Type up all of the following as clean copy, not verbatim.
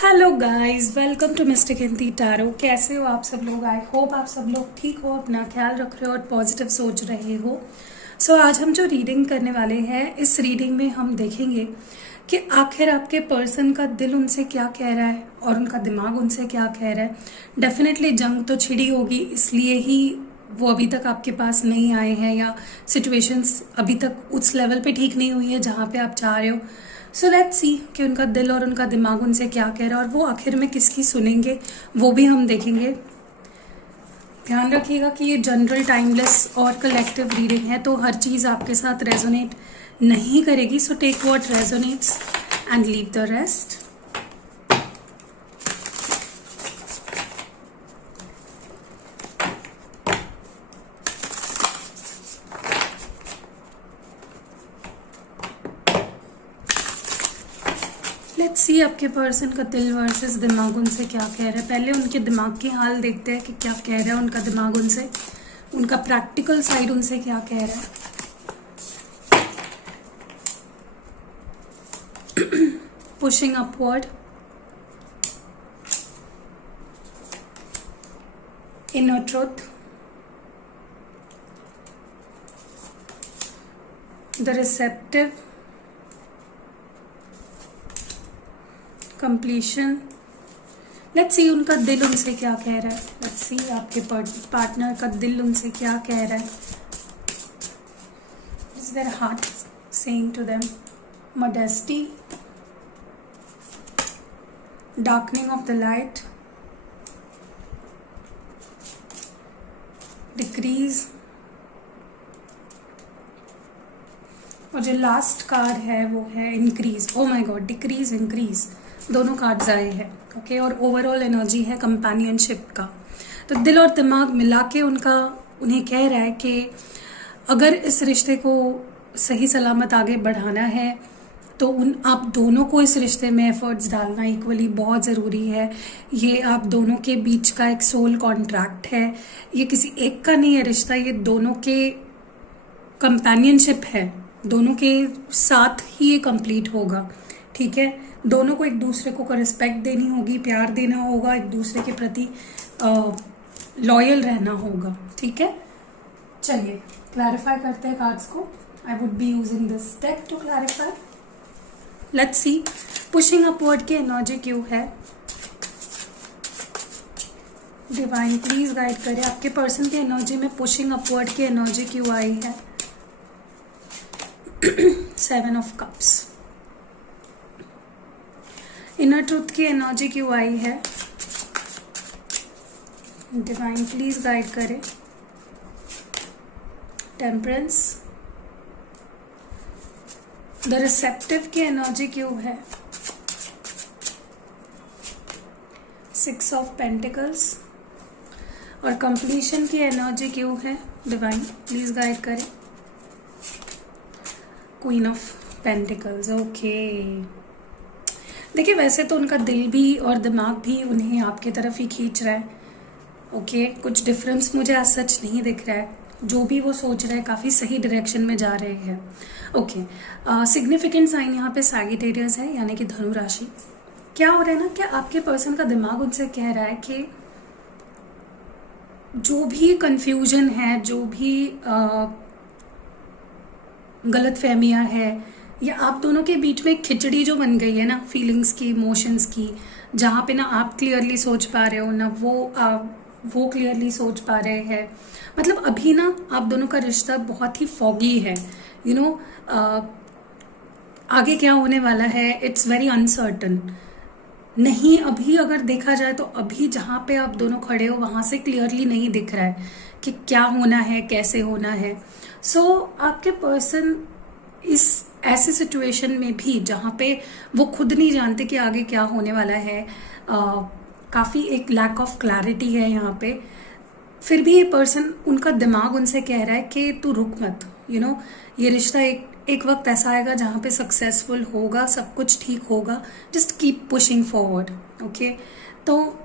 Hello guys, welcome to mister Hindi tarot. कैसे हो आप सब लोग? आई होप आप सब लोग ठीक हो, अपना ख्याल रख रहे हो और पॉजिटिव सोच रहे हो। आज हम जो रीडिंग करने वाले हैं, इस रीडिंग में हम देखेंगे कि आखिर आपके पर्सन का दिल उनसे क्या कह रहा है और उनका दिमाग उनसे क्या कह रहा है। डेफिनेटली जंग तो छिड़ी होगी, इसलिए ही वो अभी तक आपके पास नहीं आए हैं, या सिचुएशंस अभी तक उस लेवल पे ठीक नहीं हुई है जहाँ पे आप चाह रहे हो। सो लेट्स सी कि उनका दिल और उनका दिमाग उनसे क्या कह रहा है, और वो आखिर में किसकी सुनेंगे वो भी हम देखेंगे। ध्यान रखिएगा कि ये जनरल, टाइमलेस और कलेक्टिव रीडिंग है, तो हर चीज़ आपके साथ रेजोनेट नहीं करेगी। So take what resonates and leave the rest. Let's see आपके पर्सन का दिल वर्सेस दिमाग उनसे क्या कह रहा है। पहले उनके दिमाग की हाल देखते हैं कि क्या कह रहा है उनका दिमाग उनसे, उनका प्रैक्टिकल साइड उनसे क्या कह रहा है। Pushing upward, inner truth, the receptive, completion. Let's see उनका दिल उनसे क्या कह रहा है। लेट्स सी आपके पार्टनर का दिल उनसे क्या कह रहा है। Is their heart saying to them? modesty, darkening of the light, decrease, और जो लास्ट कार्ड है वो है increase. Oh my God, decrease increase दोनों कार्ड्स आए हैं। ओके, और ओवरऑल एनर्जी है कंपेनियनशिप का। तो दिल और दिमाग मिला के उन्हें कह रहा है कि अगर इस रिश्ते को सही सलामत आगे बढ़ाना है तो आप दोनों को इस रिश्ते में एफर्ट्स डालना इक्वली बहुत ज़रूरी है। ये आप दोनों के बीच का एक सोल कॉन्ट्रैक्ट है, ये किसी एक का नहीं है रिश्ता, ये दोनों के कंपेनियनशिप है, दोनों के साथ ही ये कंप्लीट होगा। ठीक है, दोनों को एक दूसरे को रिस्पेक्ट देनी होगी, प्यार देना होगा, एक दूसरे के प्रति लॉयल रहना होगा। ठीक है, चलिए क्लैरिफाई करते हैं कार्ड्स को। I would be using this deck to clarify. Let's see pushing upward की एनर्जी क्यों है। डिवाइन प्लीज गाइड करें, आपके पर्सन की एनर्जी में पुशिंग अपवर्ड की एनर्जी क्यों आई है। 7 ऑफ कप्स, इनर ट्रुथ की एनर्जी क्यों आई है। डिवाइन प्लीज गाइड करें। टेम्परेंस, द रिसेप्टिव की एनर्जी क्यों है। 6 ऑफ पेंटिकल्स, और कंप्लीशन की एनर्जी क्यों है। डिवाइन प्लीज गाइड करें। Queen of pentacles. ओके, देखिए वैसे तो उनका दिल भी और दिमाग भी उन्हें आपके तरफ ही खींच रहा है। ओके, कुछ डिफरेंस मुझे आज सच नहीं दिख रहा है। जो भी वो सोच रहे हैं काफ़ी सही डायरेक्शन में जा रहे हैं। ओके, सिग्निफिकेंट साइन यहाँ पे सैजिटेरियस है, यानी कि धनु राशि। क्या हो रहा है ना, क्या आपके पर्सन का दिमाग उनसे कह रहा है कि जो भी कंफ्यूजन है, जो भी गलत फहमियाँ है, या आप दोनों के बीच में खिचड़ी जो बन गई है ना, फीलिंग्स की, इमोशंस की, जहाँ पे ना आप क्लियरली सोच पा रहे हो ना वो क्लियरली सोच पा रहे हैं। मतलब अभी ना आप दोनों का रिश्ता बहुत ही फॉगी है। यू नो, आगे क्या होने वाला है, इट्स वेरी अनसर्टन। नहीं, अभी अगर देखा जाए तो अभी जहाँ पे आप दोनों खड़े हो वहाँ से क्लियरली नहीं दिख रहा है कि क्या होना है, कैसे होना है। आपके पर्सन इस ऐसे सिचुएशन में भी जहाँ पे वो खुद नहीं जानते कि आगे क्या होने वाला है, काफ़ी एक लैक ऑफ क्लैरिटी है यहाँ पे, फिर भी ये पर्सन, उनका दिमाग उनसे कह रहा है कि तू रुक मत। ये रिश्ता एक वक्त ऐसा आएगा जहाँ पे सक्सेसफुल होगा, सब कुछ ठीक होगा, just keep pushing forward. Okay, तो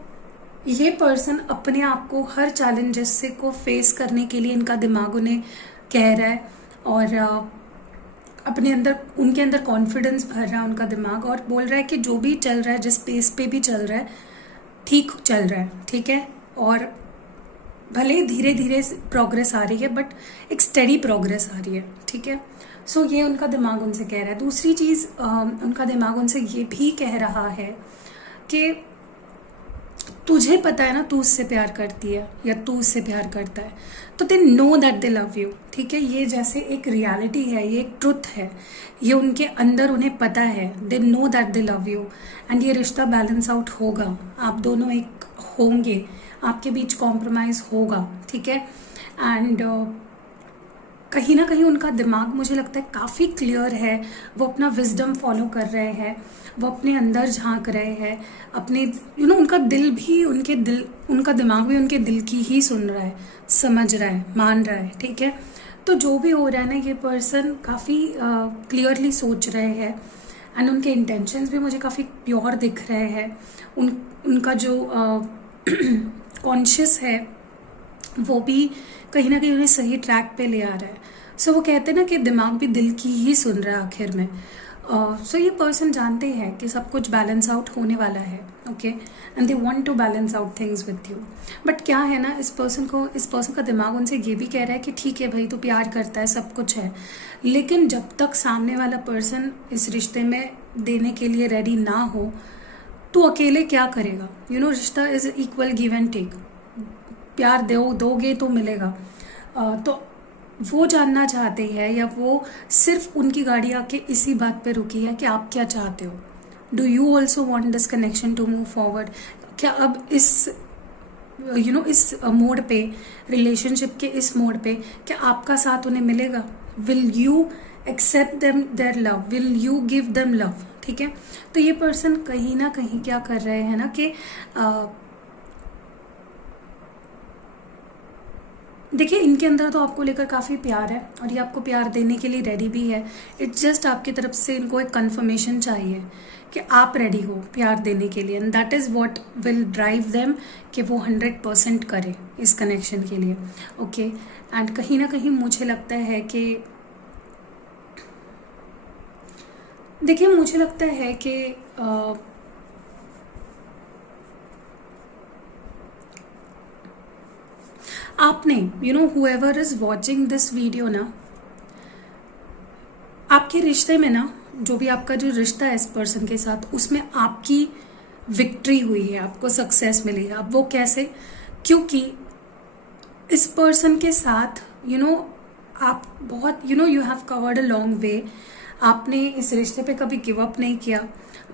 ये पर्सन अपने आप को हर चैलेंजेस से को फेस करने के लिए इनका दिमाग उन्हें कह रहा है, और अपने अंदर, उनके अंदर कॉन्फिडेंस भर रहा है उनका दिमाग, और बोल रहा है कि जो भी चल रहा है, जिस पेस पे भी चल रहा है, ठीक चल रहा है, ठीक है। और भले ही धीरे धीरे प्रोग्रेस आ रही है, बट एक स्टेडी प्रोग्रेस आ रही है, ठीक है। सो ये उनका दिमाग उनसे कह रहा है। दूसरी चीज़, उनका दिमाग उनसे ये भी कह रहा है कि तुझे पता है ना तू उससे प्यार करती है या तू उससे प्यार करता है, तो they know that they love you, ठीक है। ये जैसे एक रियलिटी है, ये एक ट्रुथ है, ये उनके अंदर उन्हें पता है, they know that they love you, and ये रिश्ता बैलेंस आउट होगा, आप दोनों एक होंगे, आपके बीच कॉम्प्रोमाइज़ होगा, ठीक है। एंड कहीं ना कहीं उनका दिमाग मुझे लगता है काफ़ी क्लियर है, वो अपना विजडम फॉलो कर रहे हैं, वो अपने अंदर झांक रहे हैं, अपने उनका दिल भी, उनका दिमाग भी उनके दिल की ही सुन रहा है, समझ रहा है, मान रहा है, ठीक है। तो जो भी हो रहा है ना, ये पर्सन काफ़ी क्लियरली सोच रहे हैं, एंड उनके इंटेंशंस भी मुझे काफ़ी प्योर दिख रहे हैं। उनका जो कॉन्शियस है वो भी कहीं ना कहीं उन्हें सही ट्रैक पे ले आ रहा है। सो वो कहते हैं ना कि दिमाग भी दिल की ही सुन रहा है आखिर में। सो ये पर्सन जानते हैं कि सब कुछ बैलेंस आउट होने वाला है, okay, and they want to balance out things with you. But क्या है ना, इस पर्सन का दिमाग उनसे ये भी कह रहा है कि ठीक है भाई, तू प्यार करता है, सब कुछ है, लेकिन जब तक सामने वाला पर्सन इस रिश्ते में देने के लिए रेडी ना हो, तू अकेले क्या करेगा। रिश्ता is equal give and take, प्यार दोगे तो मिलेगा। तो वो जानना चाहते हैं, या वो सिर्फ उनकी गाड़ी आके इसी बात पे रुकी है कि आप क्या चाहते हो। Do you also want this connection to move forward? क्या अब इस इस मोड पे, रिलेशनशिप के इस मोड पे, क्या आपका साथ उन्हें मिलेगा? Will you accept them their love? Will you give them love? ठीक है। तो ये पर्सन कहीं ना कहीं क्या कर रहे हैं ना कि देखिए, इनके अंदर तो आपको लेकर काफ़ी प्यार है, और ये आपको प्यार देने के लिए रेडी भी है। इट्स जस्ट आपकी तरफ से इनको एक कंफर्मेशन चाहिए कि आप रेडी हो प्यार देने के लिए, and that is what will drive them कि वो 100% करें इस कनेक्शन के लिए, ओके। एंड कहीं ना कहीं मुझे लगता है कि देखिए, मुझे लगता है कि आपने whoever is watching this video ना, आपके रिश्ते में ना, जो भी आपका जो रिश्ता है इस पर्सन के साथ, उसमें आपकी विक्ट्री हुई है, आपको सक्सेस मिली है। अब वो कैसे? क्योंकि इस पर्सन के साथ आप बहुत you have covered a long way. आपने इस रिश्ते पे कभी गिव अप नहीं किया,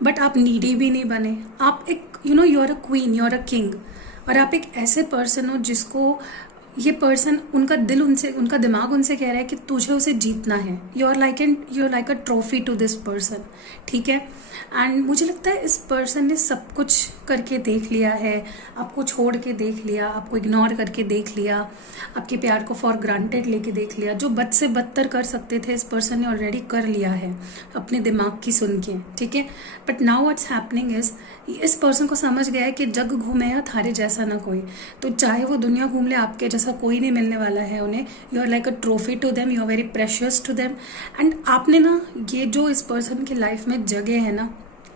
बट आप नीडी भी नहीं बने। आप एक you are a queen, you are a king, और आप एक ऐसे पर्सन हो जिसको ये पर्सन, उनका दिमाग उनसे कह रहा है कि तुझे उसे जीतना है। You are like a trophy to this person, ठीक है। एंड मुझे लगता है इस पर्सन ने सब कुछ करके देख लिया है, आपको छोड़ के देख लिया, आपको इग्नोर करके देख लिया, आपके प्यार को फॉर ग्रांटेड लेके देख लिया। जो बद से बदतर कर सकते थे इस पर्सन ने ऑलरेडी कर लिया है अपने दिमाग की सुन के, ठीक है। But now what's happening is, इस पर्सन को समझ गया है कि जग घूमे या थारे जैसा ना कोई, तो चाहे वो दुनिया घूम ले, आपके जैसा कोई नहीं मिलने वाला है उन्हें। You are like a trophy to them, you are very precious to them. And आपने ना, ये जो इस पर्सन की लाइफ में जगह है ना,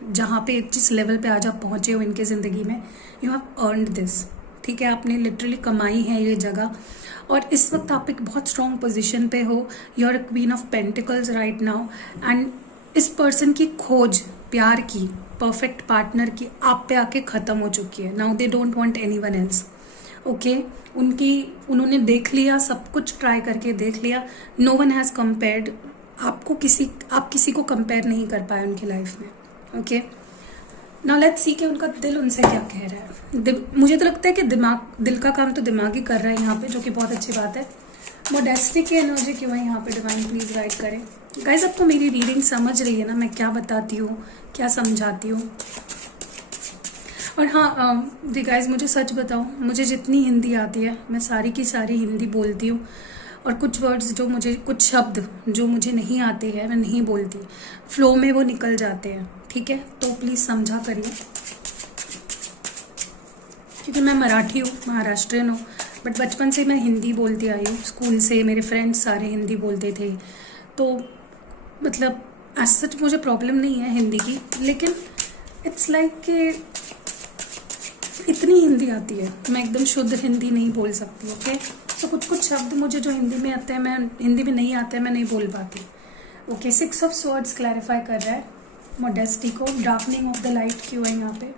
जहाँ पे जिस लेवल पे आज आप पहुँचे हो इनके ज़िंदगी में, यू हैव अर्नड दिस, ठीक है। आपने लिटरली कमाई है ये जगह, और इस वक्त आप एक बहुत स्ट्रॉन्ग पोजीशन पे हो। You are a queen of pentacles right now, and इस पर्सन की खोज प्यार की, परफेक्ट पार्टनर की, आप पे आके ख़त्म हो चुकी है। Now they don't want anyone else, okay. उन्होंने देख लिया, सब कुछ ट्राई करके देख लिया। नो वन हैज़ कंपेयर्ड, आप किसी को कंपेयर नहीं कर पाए उनकी लाइफ में, ओके। नाउ लेट्स सी कि उनका दिल उनसे क्या कह रहा है। मुझे तो लगता है कि दिल का काम तो दिमाग ही कर रहा है यहाँ पे, जो कि बहुत अच्छी बात है। मोडेस्टी की एनर्जी क्यों है यहाँ पे? डिवाइन प्लीज गाइड करें। गाइस, आपको मेरी रीडिंग समझ रही है ना, मैं क्या बताती हूँ, क्या समझाती हूँ। और हाँ दी गाइस, मुझे सच बताऊँ, मुझे जितनी हिंदी आती है मैं सारी की सारी हिंदी बोलती हूँ, और कुछ वर्ड्स कुछ शब्द जो मुझे नहीं आते हैं मैं नहीं बोलती, फ्लो में वो निकल जाते हैं, ठीक है। तो प्लीज़ समझा करिए, क्योंकि मैं मराठी हूँ, महाराष्ट्रियन हूँ, बट बचपन से मैं हिंदी बोलती आई हूँ। स्कूल से मेरे फ्रेंड्स सारे हिंदी बोलते थे, तो मतलब एज सच मुझे प्रॉब्लम नहीं है हिंदी की, लेकिन इट्स लाइक कि इतनी हिंदी आती है, मैं एकदम शुद्ध हिंदी नहीं बोल सकती। ओके, तो कुछ कुछ शब्द मुझे जो हिंदी में आते हैं, मैं हिंदी में नहीं आते हैं, मैं नहीं बोल पाती। ओके, 6 ऑफ स्वॉर्ड्स क्लैरिफाई कर रहा है मॉडेस्टी को। डार्कनिंग ऑफ द लाइट क्यों है यहाँ पे?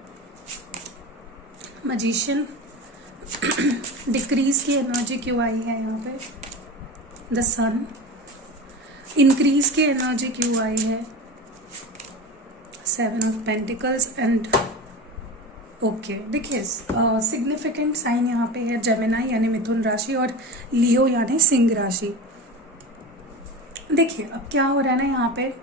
मैजिशियन। डिक्रीज की एनर्जी क्यों आई है यहाँ पे? The sun. इंक्रीज की एनर्जी क्यों आई है? 7 ऑफ पेंटिकल्स एंड ओके, देखिए सिग्निफिकेंट साइन यहाँ पे है जेमिनाई यानी मिथुन राशि और लियो यानी सिंह राशि। देखिए अब क्या हो रहा है ना यहाँ पे।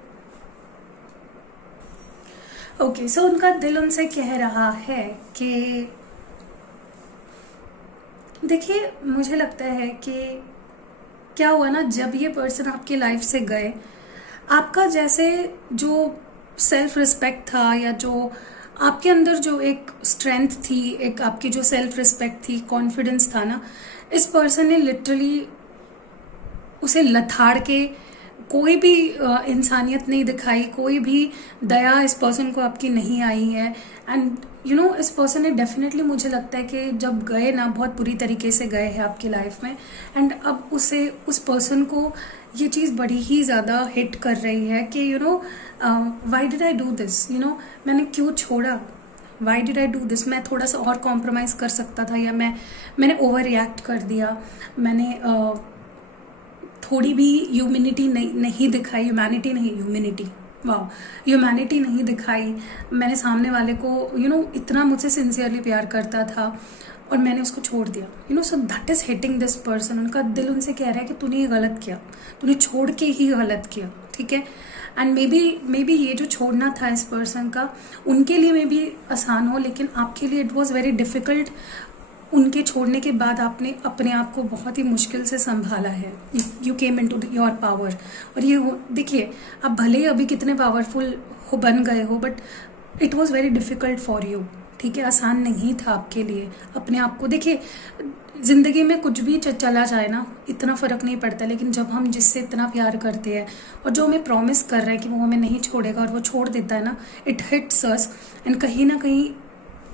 ओके, सो उनका दिल उनसे कह रहा है कि देखिए मुझे लगता है कि क्या हुआ ना, जब ये पर्सन आपकी लाइफ से गए, आपका जैसे जो सेल्फ रिस्पेक्ट था या जो आपके अंदर जो एक स्ट्रेंथ थी, एक आपकी जो सेल्फ रिस्पेक्ट थी, कॉन्फिडेंस था ना, इस पर्सन ने लिटरली उसे लथाड़ के कोई भी इंसानियत नहीं दिखाई, कोई भी दया इस पर्सन को आपकी नहीं आई है। एंड यू नो इस पर्सन ने डेफिनेटली, मुझे लगता है कि जब गए ना, बहुत बुरी तरीके से गए हैं आपकी लाइफ में। एंड अब उस पर्सन को ये चीज़ बड़ी ही ज़्यादा हिट कर रही है कि you know why did I do this, you know मैंने क्यों छोड़ा, why did I do this. मैं थोड़ा सा और कॉम्प्रोमाइज़ कर सकता था, या मैंने ओवर रिएक्ट कर दिया, मैंने थोड़ी भी ह्यूमैनिटी नहीं दिखाई, ह्यूमैनिटी नहीं, ह्यूमैनिटी, वाह, ह्यूमैनिटी नहीं दिखाई। मैंने सामने वाले को यू नो इतना मुझसे सिंसियरली प्यार करता था और मैंने उसको छोड़ दिया, you know. So that is hitting this person. उनका दिल उनसे कह रहा है कि तूने ये गलत किया, तूने छोड़ के ही गलत किया, ठीक है। एंड मे बी ये जो छोड़ना था इस पर्सन का, उनके लिए मे बी आसान हो, लेकिन आपके लिए इट वॉज वेरी डिफ़िकल्ट। उनके छोड़ने के बाद आपने अपने आप को बहुत ही मुश्किल से संभाला है। You came into your power. और ये देखिए, आप भले ही अभी कितने पावरफुल हो बन गए हो, but it was very difficult for you, ठीक है। आसान नहीं था आपके लिए अपने आप को। देखिए ज़िंदगी में कुछ भी चला जाए ना, इतना फ़र्क नहीं पड़ता, लेकिन जब हम जिससे इतना प्यार करते हैं और जो हमें प्रॉमिस कर रहे हैं कि वो हमें नहीं छोड़ेगा और वो छोड़ देता है ना, इट हिट्स अस। एंड कहीं ना कहीं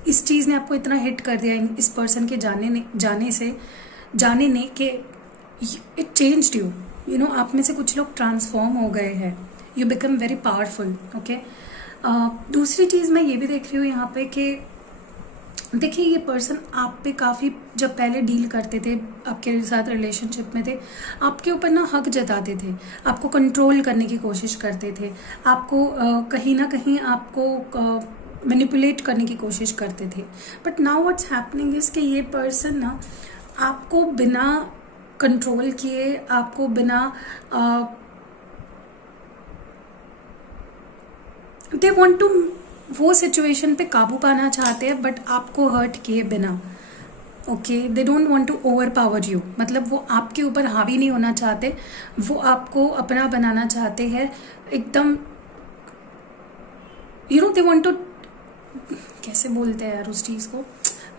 इस चीज़ ने आपको इतना हिट कर दिया, इस पर्सन के जाने ने कि it changed you, you know. आप में से कुछ लोग ट्रांसफॉर्म हो गए हैं, you become very powerful. Okay, दूसरी चीज़ मैं ये भी देख रही हूँ यहाँ पे कि देखिए ये पर्सन आप पे काफ़ी, जब पहले डील करते थे, आपके साथ रिलेशनशिप में थे, आपके ऊपर ना हक जताते थे, आपको कंट्रोल करने की कोशिश करते थे, आपको कहीं ना कहीं आपको मैनिपुलेट करने की कोशिश करते थे। But now what's happening is कि ये पर्सन ना आपको बिना कंट्रोल किए, आपको बिना दे वांट टू, वो सिचुएशन पे काबू पाना चाहते हैं, बट आपको हर्ट किए बिना। Okay, they don't want to overpower you, मतलब वो आपके ऊपर हावी नहीं होना चाहते, वो आपको अपना बनाना चाहते हैं एकदम, you know. They want to, कैसे बोलते हैं यार उस चीज़ को,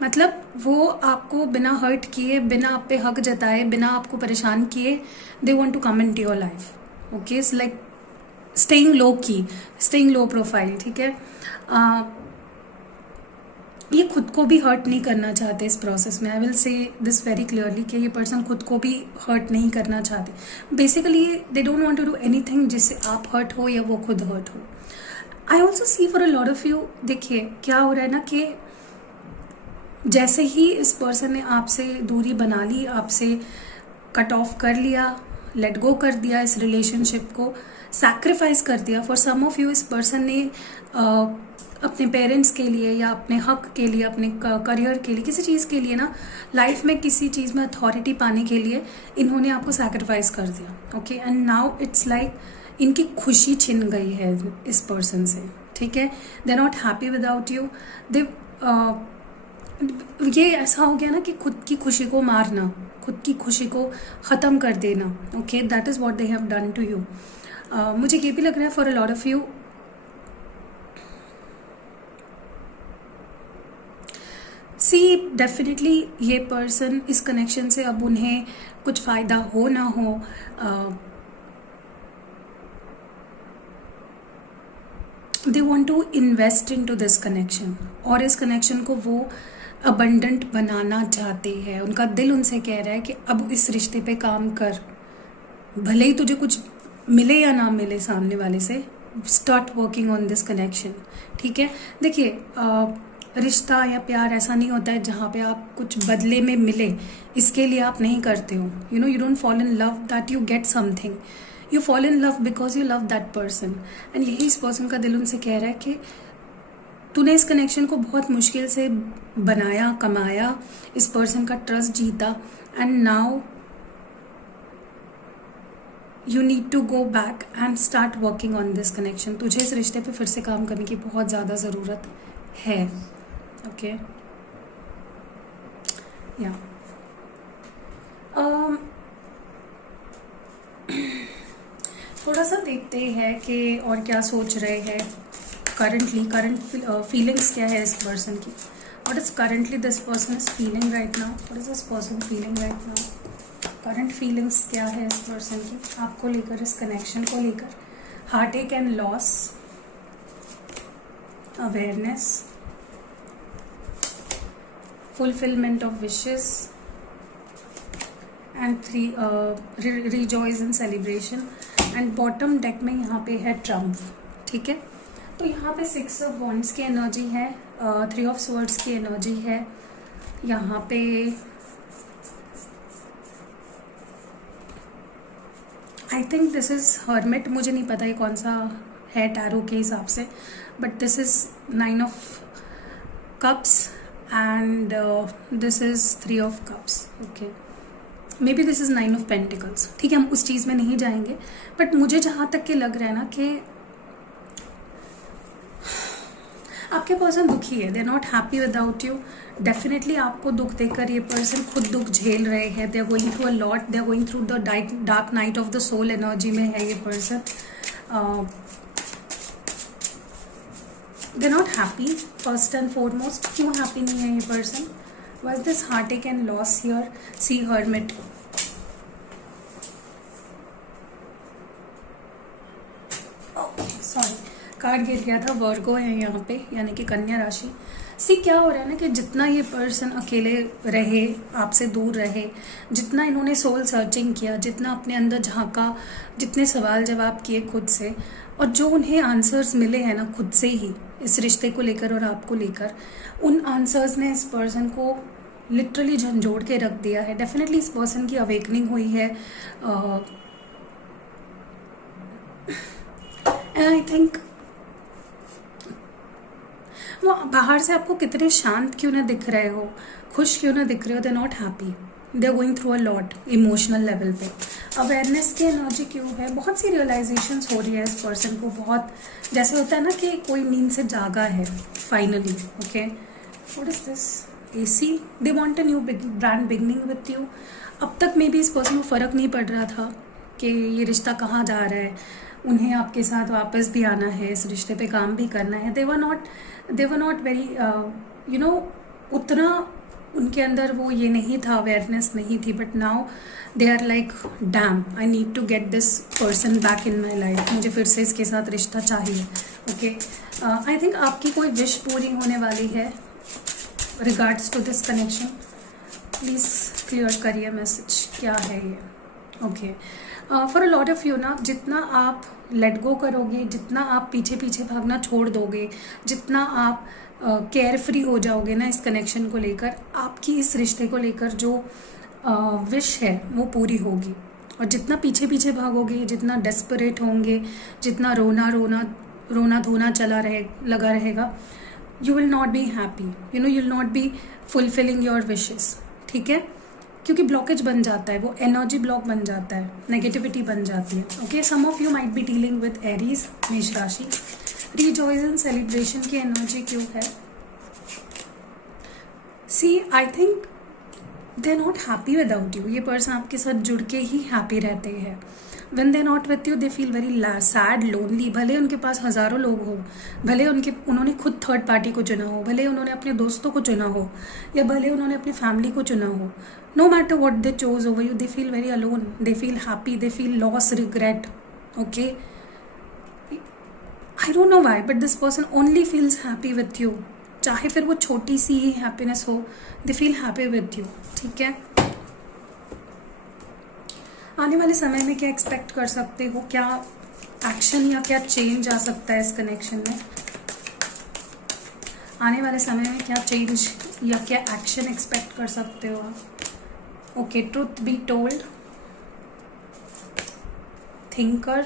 मतलब वो आपको बिना हर्ट किए, बिना आप पे हक जताए, बिना आपको परेशान किए, they want to come into your life. Okay, it's like staying low key, staying low profile, ठीक है। ये खुद को भी हर्ट नहीं करना चाहते इस प्रोसेस में। I will say this very clearly कि ये पर्सन खुद को भी हर्ट नहीं करना चाहते। Basically they don't want to do anything जिससे आप हर्ट हो या वो खुद हर्ट हो। I also see for a lot of you, देखिए क्या हो रहा है ना कि जैसे ही इस पर्सन ने आपसे दूरी बना ली, आपसे कट ऑफ कर लिया, लेट गो कर दिया, इस रिलेशनशिप को सैक्रिफाइस कर दिया। फॉर सम ऑफ यू इस पर्सन ने अपने पेरेंट्स के लिए या अपने हक के लिए, अपने करियर के लिए, किसी चीज़ के लिए ना, लाइफ में किसी चीज़ में अथॉरिटी पाने के लिए इन्होंने आपको सैक्रिफाइस कर दिया। Okay, and now it's like इनकी खुशी छिन गई है इस पर्सन से, ठीक है। They are not happy without you. They ये ऐसा हो गया ना कि खुद की खुशी को मारना, खुद की खुशी को ख़त्म कर देना। Okay, that is what they have done to you. मुझे ये भी लग रहा है for a lot of you, see definitely ये पर्सन इस कनेक्शन से अब उन्हें कुछ फ़ायदा हो ना हो, want to invest into this connection, और इस कनेक्शन को वो अबंडेंट बनाना चाहते हैं। उनका दिल उनसे कह रहा है कि अब इस रिश्ते पे काम कर, भले ही तुझे कुछ मिले या ना मिले सामने वाले से, start working on this connection. ठीक है, देखिए रिश्ता या प्यार ऐसा नहीं होता है जहाँ पे आप कुछ बदले में मिले इसके लिए आप नहीं करते हो। You don't fall in love that you get something, you fall in love because you love that person. And यही इस पर्सन का दिल उनसे कह रहा है कि तूने इस कनेक्शन को बहुत मुश्किल से बनाया, कमाया, इस पर्सन का ट्रस्ट जीता, and now you need to go back and start working on this connection. तुझे इस रिश्ते पे फिर से काम करने की बहुत ज़्यादा ज़रूरत है। ओके, या थोड़ा सा देखते हैं कि और क्या सोच रहे हैं करंट फीलिंग्स क्या है इस पर्सन की। What is currently this person is feeling right now, what is this person feeling right now, current feelings क्या है इस पर्सन की आपको लेकर, इस कनेक्शन को लेकर। हार्ट एक and loss, awareness, fulfillment of wishes, and rejoice and celebration, and bottom deck में यहाँ पे है ट्रम्प। ठीक है, तो यहाँ पे 6 ऑफ वॉन्ड्स की एनर्जी है, 3 ऑफ स्वर्ड्स की एनर्जी है, यहाँ पे I think this is hermit, मुझे नहीं पता ये कौन सा है टैरो के हिसाब से, but this is 9 of cups and this is 3 of cups. okay, maybe this is 9 of pentacles. ठीक है, हम उस चीज़ में नहीं जाएंगे, बट मुझे जहाँ तक के लग रहा है ना कि आपके पर्सन दुखी है, they are not happy without you. Definitely आपको दुख देकर ये पर्सन खुद दुख झेल रहे हैं, they are going through a lot, they are going through the dark night of the soul energy में है ये person. They not happy first and foremost. क्यों हैप्पी नहीं है ये person? Was this heart and loss here? See hermit, sorry card गिर गया था, वर्गो है यहाँ पे, यानी कि कन्या राशि। सी क्या हो रहा है ना कि जितना ये पर्सन अकेले रहे, आपसे दूर रहे, जितना इन्होंने सोल सर्चिंग किया, जितना अपने अंदर झांका, जितने सवाल जवाब किए खुद से, और जो उन्हें आंसर्स मिले हैं ना खुद से ही इस रिश्ते को लेकर और आपको लेकर, उन आंसर्स ने इस पर्सन को लिटरली झंझोड़ के रख दिया है। डेफिनेटली इस पर्सन की अवेकनिंग हुई है, एंड आई थिंक वो बाहर से आपको कितने शांत क्यों ना दिख रहे हो, खुश क्यों ना दिख रहे हो, they not happy, they are going through a lot emotional level पे। अवेयरनेस की एनर्जी क्यों है? बहुत सी रियलाइजेशंस हो रही है इस पर्सन को, बहुत जैसे होता है ना कि कोई नींद से जागा है finally. Okay, what is this? AC, they want a new brand beginning with you. अब तक मे बी इस पर्सन को फ़र्क नहीं पड़ रहा था कि ये रिश्ता कहाँ जा रहा है, उन्हें आपके साथ वापस भी आना है, इस रिश्ते पे काम भी करना है। दे वर नॉट वेरी उतना उनके अंदर वो ये नहीं था, अवेयरनेस नहीं थी, but now they are like damn, I need to get this person back in my life, मुझे फिर से इसके साथ रिश्ता चाहिए। ओके, आई थिंक आपकी कोई विश पूरी होने वाली है regards to this connection. Please clear करिए मैसेज, क्या है ये? Okay, for a lot of you ना, जितना आप लेट गो करोगे, जितना आप पीछे पीछे भागना छोड़ दोगे, जितना आप केयर फ्री हो जाओगे ना इस कनेक्शन को लेकर, आपकी इस रिश्ते को लेकर जो विश है वो पूरी होगी। और जितना पीछे पीछे भागोगे, जितना डेस्परेट होंगे, जितना रोना धोना लगा रहेगा, you will not be happy, you will not be fulfilling your wishes. ठीक है, क्योंकि ब्लॉकेज बन जाता है, वो एनर्जी ब्लॉक बन जाता है, नेगेटिविटी बन जाती है। Okay, some of you might be dealing with Aries, मेष राशि। रिजॉयस एंड सेलिब्रेशन की एनर्जी क्यों है? See, I think they are not happy without you. ये पर्सन आपके साथ जुड़ के ही हैप्पी रहते हैं। When they are not with you they feel very sad, lonely. भले उनके पास हज़ारों लोग हो, भले उन्होंने खुद थर्ड पार्टी को चुना हो, भले उन्होंने अपने दोस्तों को चुना हो, या भले उन्होंने अपनी फैमिली को चुना हो, no matter what they chose over you, they feel very alone, they feel happy, they feel loss, regret. Okay, I don't know why but this person only feels happy with you, चाहे फिर वो छोटी सी ही happiness हो, they feel happy with you, ठीक है। आने वाले समय में क्या एक्सपेक्ट कर सकते हो, क्या एक्शन या क्या चेंज आ सकता है इस कनेक्शन में? आने वाले समय में क्या चेंज या क्या एक्शन एक्सपेक्ट कर सकते हो आप? Okay, truth be told, thinker,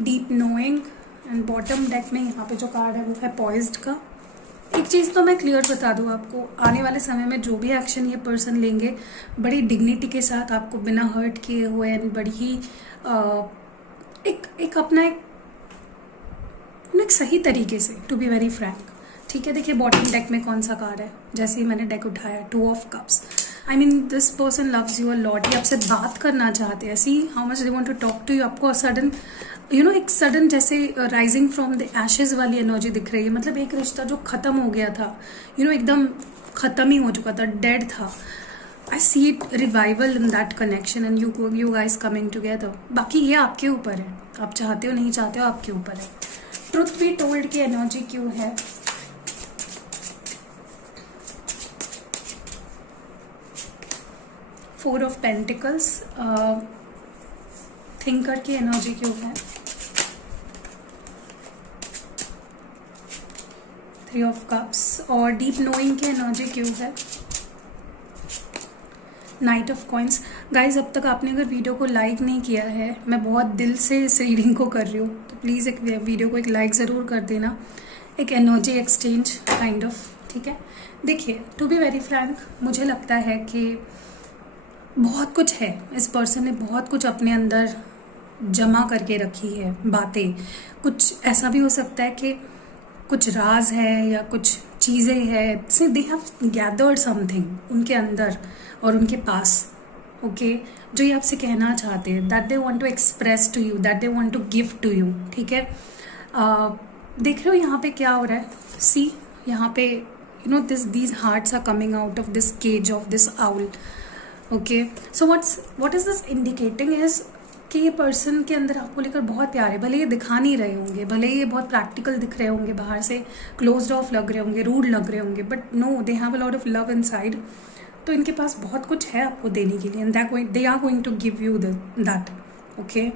deep knowing and bottom deck में यहाँ पे जो कार्ड है वो है पॉइज्ड का। एक चीज़ तो मैं क्लियर बता दूँ आपको, आने वाले समय में जो भी एक्शन ये पर्सन लेंगे बड़ी डिग्निटी के साथ, आपको बिना हर्ट किए हुए एंड बड़ी ही एक अपना एक सही तरीके से, टू बी वेरी फ्रैंक, ठीक है। देखिए बॉटम डेक में कौन सा कार्ड है, जैसे ही मैंने डेक उठाया, 2 of cups. I mean this person loves you a lot, ये आपसे बात करना चाहते हैं, see how much they want to talk to you. आपको सडन एक सडन जैसे राइजिंग फ्रॉम द एशेज वाली एनर्जी दिख रही है, मतलब एक रिश्ता जो खत्म हो गया था, एकदम खत्म ही हो चुका था, डेड था। I see it revival in that connection and you guys coming together. बाकी ये आपके ऊपर है, आप चाहते हो नहीं चाहते हो, आपके ऊपर है। ट्रुथ बी टोल्ड की एनर्जी क्यों है? फोर ऑफ पेंटिकल्स, थिंकर की एनर्जी क्यों है? 3 ऑफ कप्स और डीप नोइंग की एनर्जी क्यों है? Night of coins. गाइज अब तक आपने अगर वीडियो को लाइक नहीं किया है, मैं बहुत दिल से इस रीडिंग को कर रही हूँ, तो प्लीज़ एक वीडियो को एक लाइक ज़रूर कर देना, एक एनर्जी एक्सचेंज काइंड ऑफ, ठीक है। देखिए टू बी वेरी फ्रैंक, मुझे लगता है कि बहुत कुछ है, इस पर्सन ने बहुत कुछ अपने अंदर जमा करके रखी है बातें। कुछ ऐसा भी हो सकता है कि कुछ राज है या कुछ चीज़ें हैं, से दे हैव गैदर्ड समथिंग उनके अंदर और उनके पास, ओके, जो ये आपसे कहना चाहते हैं, that they want to express to you, that they want to give to you, ठीक है। देख रहे हो यहाँ पे क्या हो रहा है? सी यहाँ पे these hearts are coming out of this cage of this owl, okay, so what is this indicating is कि ये पर्सन के अंदर आपको लेकर बहुत प्यार है, भले ये दिखा नहीं रहे होंगे, भले ये बहुत प्रैक्टिकल दिख रहे होंगे, बाहर से क्लोज्ड ऑफ लग रहे होंगे, रूड लग रहे होंगे, but no, they have a lot of love inside. तो इनके पास बहुत कुछ है आपको देने के लिए, and they are going to give you that, okay.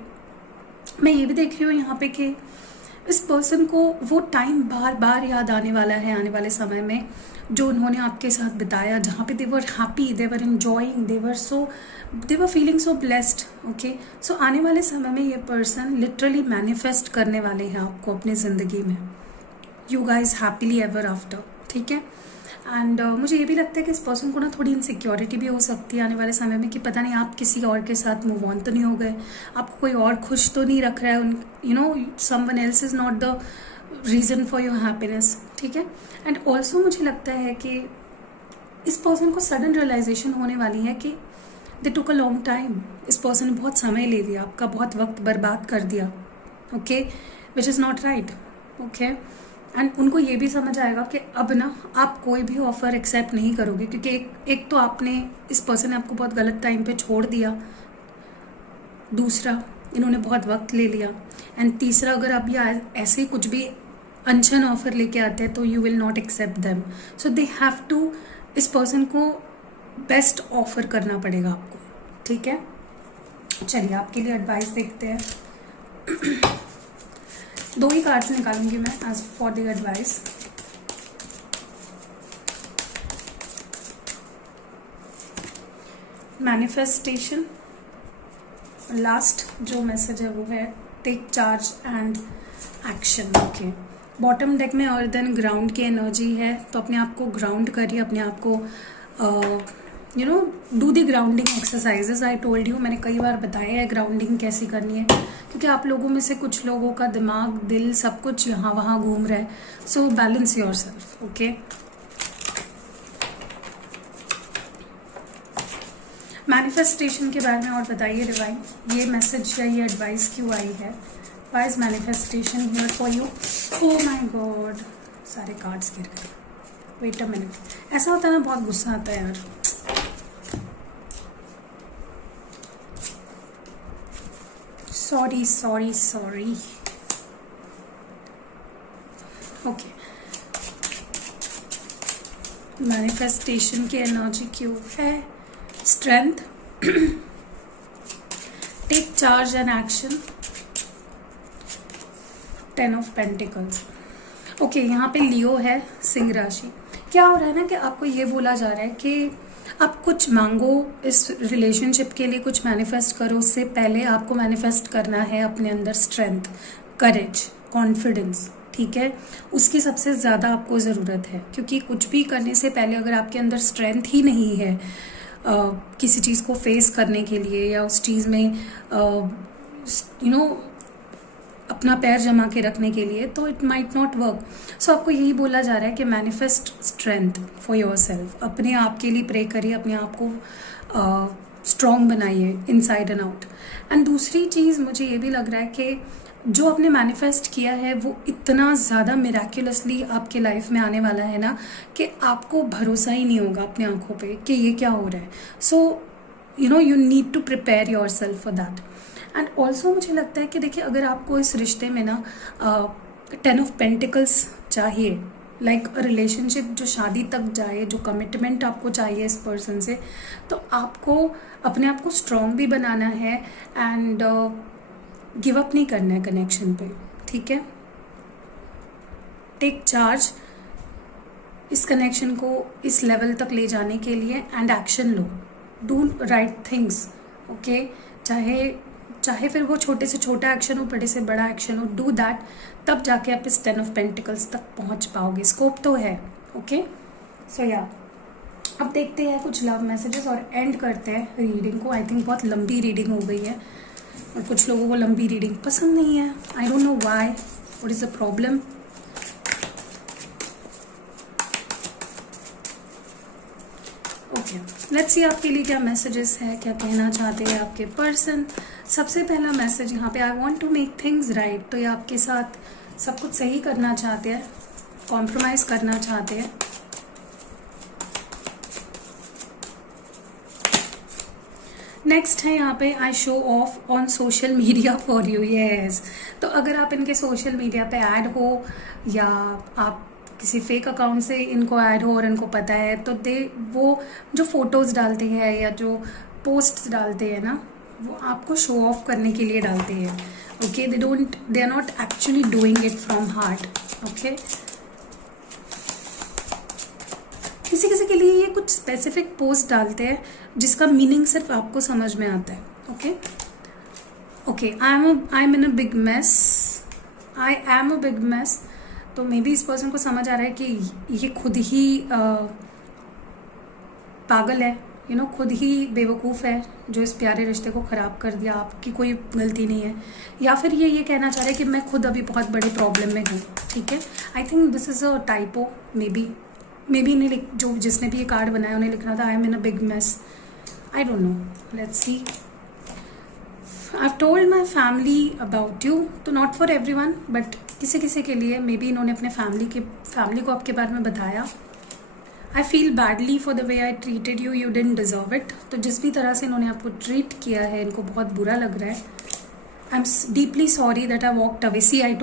मैं ये भी देख रही हूँ यहाँ पे कि इस पर्सन को वो टाइम बार बार याद आने वाला है आने वाले समय में, जो उन्होंने आपके साथ बिताया, जहाँ पे they were happy, they were enjoying, they were feeling so blessed, okay. So आने वाले समय में ये पर्सन लिटरली मैनिफेस्ट करने वाले हैं आपको अपनी ज़िंदगी में, you guys happily ever after, ठीक है। एंड मुझे ये भी लगता है कि इस पर्सन को ना थोड़ी इनसिक्योरिटी भी हो सकती है आने वाले समय में, कि पता नहीं आप किसी और के साथ मूव ऑन तो नहीं हो गए, आपको कोई और खुश तो नहीं रख रहा है, someone else is not the reason for your happiness, ठीक है। एंड ऑल्सो मुझे लगता है कि इस पर्सन को सडन रियलाइजेशन होने वाली है कि दे टुक अ लॉन्ग टाइम, इस पर्सन ने बहुत समय ले लिया, आपका बहुत वक्त बर्बाद कर दिया, okay, which is not right, okay. And उनको ये भी समझ आएगा कि अब ना आप कोई भी ऑफ़र एक्सेप्ट नहीं करोगे, क्योंकि एक तो आपने, इस पर्सन ने आपको बहुत गलत टाइम पे छोड़ दिया, दूसरा इन्होंने बहुत वक्त ले लिया, एंड तीसरा अगर आप ये ऐसे ही कुछ भी अनशन ऑफ़र लेके आते हैं तो you will not accept them, so they have to, इस पर्सन को बेस्ट ऑफ़र करना पड़ेगा आपको, ठीक है। चलिए आपके लिए एडवाइस देखते हैं। 2 ही कार्ड्स निकालूंगी मैं as for the advice. Manifestation, last जो मैसेज है वो है take charge and action, okay. Bottom deck में अर्थ ग्राउंड की एनर्जी है, तो अपने आप को ग्राउंड करिए, अपने आप को do the grounding exercises. I told you, मैंने कई बार बताया है ग्राउंडिंग कैसे करनी है, क्योंकि आप लोगों में से कुछ लोगों का दिमाग, दिल, सब कुछ यहाँ वहाँ घूम रहा है, so balance your self, okay. Manifestation के बारे में और बताइए डिवाइन, ये मैसेज या ये एडवाइस क्यों आई है? Why is manifestation here for you? Oh my God, सारे कार्ड्स गिर गए, वेट अ मिनट, ऐसा होता है ना, बहुत गुस्सा आता है यार। Sorry sorry sorry. Okay, manifestation की एनर्जी क्यों है? Strength, take charge and action, 10 of pentacles. Okay, यहाँ पे लियो है, सिंह राशि। क्या हो रहा है ना कि आपको ये बोला जा रहा है कि आप कुछ मांगो इस रिलेशनशिप के लिए, कुछ मैनिफेस्ट करो, उससे पहले आपको मैनिफेस्ट करना है अपने अंदर स्ट्रेंथ, करेज, कॉन्फिडेंस, ठीक है? उसकी सबसे ज़्यादा आपको ज़रूरत है, क्योंकि कुछ भी करने से पहले अगर आपके अंदर स्ट्रेंथ ही नहीं है किसी चीज़ को फेस करने के लिए या उस चीज़ में अपना पैर जमा के रखने के लिए, तो इट माइट नॉट वर्क। सो आपको यही बोला जा रहा है कि manifest strength for your self. अपने आप के लिए प्रे करिए, अपने आप को स्ट्रॉन्ग बनाइए इनसाइड एंड आउट। एंड दूसरी चीज़ मुझे ये भी लग रहा है कि जो आपने मैनिफेस्ट किया है वो इतना ज़्यादा मिराक्युलसली आपके लाइफ में आने वाला है ना कि आपको भरोसा ही नहीं होगा अपनी आंखों पे कि ये क्या हो रहा है। So you need to prepare yourself for that. And also मुझे लगता है कि देखिए, अगर आपको इस रिश्ते में ना 10 ऑफ पेंटिकल्स चाहिए, लाइक अ रिलेशनशिप जो शादी तक जाए, जो कमिटमेंट आपको चाहिए इस पर्सन से, तो आपको अपने आप को स्ट्रॉन्ग भी बनाना है एंड गिव अप नहीं करना है कनेक्शन पे, ठीक है? टेक चार्ज इस कनेक्शन को इस लेवल तक ले जाने के लिए and action low, do right things, okay? चाहे फिर वो छोटे से छोटा एक्शन हो, बड़े से बड़ा एक्शन हो, डू दैट, तब जाके आप इस 10 ऑफ पेंटिकल्स तक पहुंच पाओगे। स्कोप तो है, ओके? सो या अब देखते हैं कुछ लव मैसेजेस और एंड करते हैं रीडिंग को। आई थिंक बहुत लंबी रीडिंग हो गई है और कुछ लोगों को लंबी रीडिंग पसंद नहीं है। आई don't know why, what is the problem. Okay, let's see आपके लिए क्या मैसेजेस है, क्या कहना चाहते हैं आपके पर्सन। सबसे पहला मैसेज यहाँ पे, I want to make things right. तो ये आपके साथ सब कुछ सही करना चाहते हैं, कॉम्प्रोमाइज करना चाहते हैं। नेक्स्ट है यहाँ पे, I show off on social media for you. Yes, तो अगर आप इनके सोशल मीडिया पे ऐड हो या आप किसी फेक अकाउंट से इनको ऐड हो और इनको पता है, तो वो जो फोटोज़ डालते हैं या जो पोस्ट्स डालते हैं ना, वो आपको शो ऑफ करने के लिए डालते हैं, okay? They are not actually doing it from heart, okay? किसी किसी के लिए ये कुछ स्पेसिफिक पोस्ट डालते हैं जिसका मीनिंग सिर्फ आपको समझ में आता है, okay? Okay, I am in a big mess, I am a big mess. तो मे बी इस पर्सन को समझ आ रहा है कि ये खुद ही पागल है, खुद ही बेवकूफ़ है जो इस प्यारे रिश्ते को ख़राब कर दिया, आपकी कोई गलती नहीं है। या फिर ये कहना चाह रहा है कि मैं खुद अभी बहुत बड़ी प्रॉब्लम में हूँ, ठीक है? I think this is a typo, may be इन्हें जो जिसने भी ये कार्ड बनाया उन्हें लिखना था I am in a big mess. I don't know, let's see. I have told my family about you, तो not for everyone but किसी किसी के लिए मे बी इन्होंने अपने फैमिली को आपके बारे में बताया। I feel badly for the way I treated you, you didn't deserve it. तो जिस भी तरह से इन्होंने आपको ट्रीट किया है, इनको बहुत बुरा लग रहा है। I am deeply sorry that I walked away. See, I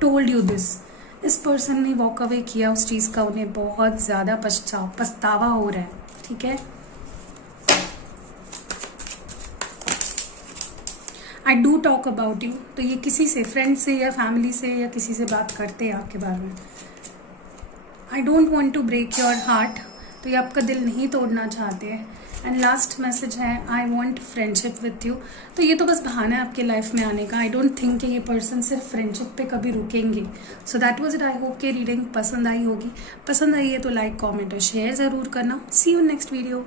told you this. इस पर्सन ने वॉक अवे किया उस चीज़ का, उन्हें बहुत ज़्यादा पछतावा हो रहा है, ठीक है? I do talk about you, तो ये किसी से, फ्रेंड से या फैमिली से या किसी से बात करते हैं आपके बारे में। I don't want to break your heart, तो ये आपका दिल नहीं तोड़ना चाहते हैं। एंड लास्ट मैसेज है, I want friendship with you. तो ये तो बस बहाना है आपके लाइफ में आने का। आई डोंट थिंक कि ये पर्सन सिर्फ फ्रेंडशिप पे कभी रुकेंगे। So that was it. I hope कि रीडिंग पसंद आई होगी। पसंद आई है तो लाइक, कॉमेंट और शेयर ज़रूर करना। सी यू नेक्स्ट वीडियो।